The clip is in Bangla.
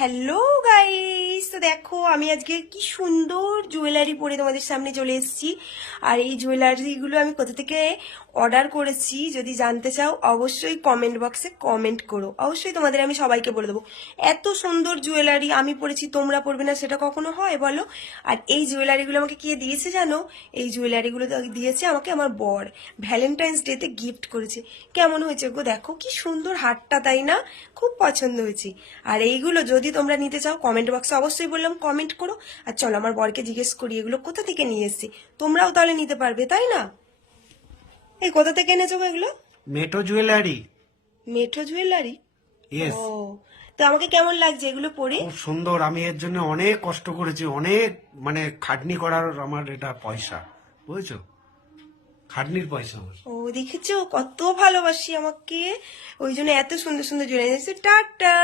হ্যালো গাইস, তো দেখো আমি আজকে কি সুন্দর জুয়েলারি পরে তোমাদের সামনে চলে এসেছি। আর এই জুয়েলারিগুলো আমি কোথা থেকে অর্ডার করেছি যদি জানতে চাও অবশ্যই কমেন্ট বক্সে কমেন্ট করো, অবশ্যই তোমাদের আমি সবাইকে বলে দেবো। এত সুন্দর জুয়েলারি আমি পরেছি, তোমরা পরবে না সেটা কখনো হয় বলো? আর এই জুয়েলারিগুলো আমাকে কে দিয়েছে জানো? এই জুয়েলারিগুলো দিয়েছে আমাকে আমার বর, ভ্যালেন্টাইন্স ডেতে গিফট করেছে। কেমন হয়েছে গো, দেখো কি সুন্দর হারটা, তাই না? খুব পছন্দ হয়েছে। আর এইগুলো যদি তোমরা নিতে চাও কমেন্ট বক্সে অবশ্যই বললাম কমেন্ট করো। আর চলো আমার বরকে জিজ্ঞেস করি এগুলো কোথা থেকে নিয়ে এসেছি, তোমরাও তাহলে নিতে পারবে, তাই না? এই কোথা থেকে এনেছো গো এগুলো? মেটো জুয়েলারি। মেঠো জুয়েলারি। ইয়েস। ও, তো আমাকে কেমন লাগছে এগুলো পরে? খুব সুন্দর। আমি এর জন্য অনেক কষ্ট করেছি, অনেক খাটনি করার আমার এটা পয়সা, বুঝেছো? খাটনির পয়সা আমার। ও, দেখেছো কত ভালোবাসি আমাকে, ওই জন্য এত সুন্দর সুন্দর জুয়েলারি এনেছে। টাটা।